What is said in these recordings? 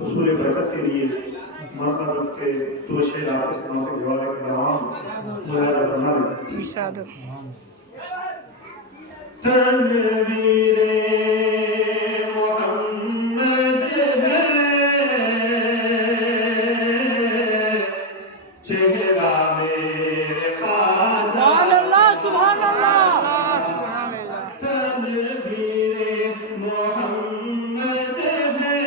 حصول برکت کے لیے مرتبہ کے تو شہید آپ کے سلامت کے حوالے کا نام ملاحظہ فرما لیں ارشاد تنویر محمد ہے چہرہ میرے خواجہ سبحان اللہ سبحان اللہ تنویر محمد ہے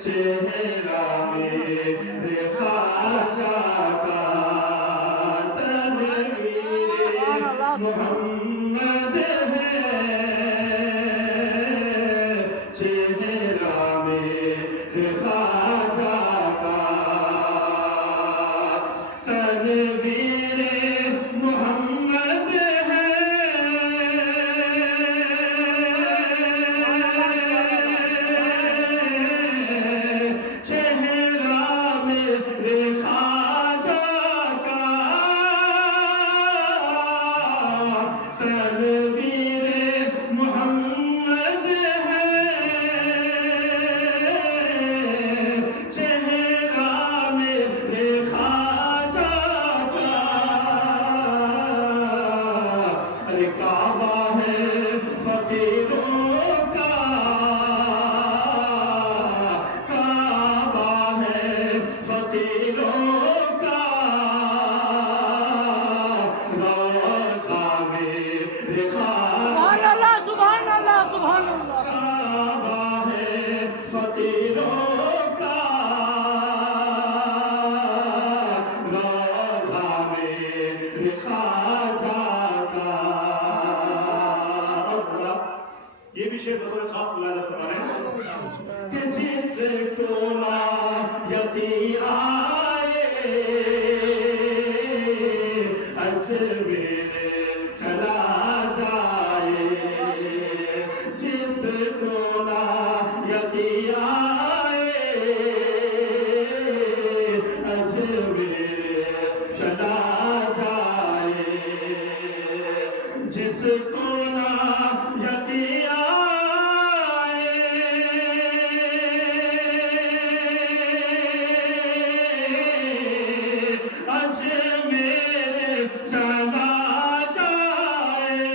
چہرہ میرے خواجہ کا تنویر محمد ہے چہرہ میرے خواجہ کا تنویر محمد ہے چہرہ میرے خواجہ کا تنویر محمد ہے چہرہ میرے خواجہ کا ارے کعبہ ہے فقیروں کا کعبہ ہے فقیروں کا روزہ میرے خواجہ سبحان اللہ سبحان اللہ کعبہ ہے فقیروں کا روزہ میرے خواجہ کا یہ بھی شعر بطور خاص ملاحظہ فرمائیں کہ جس کو لا یتی آئے اجمیر چلا جائے جس کو لا یتی آئے اجمیر چلا جائے جس کو لا یتی اجمیر چلا جائے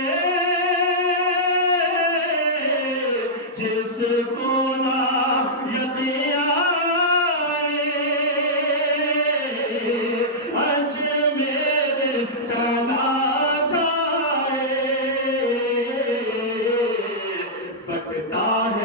جس کو لا یتی آئے اجمیر چلا جائے بکتا ہے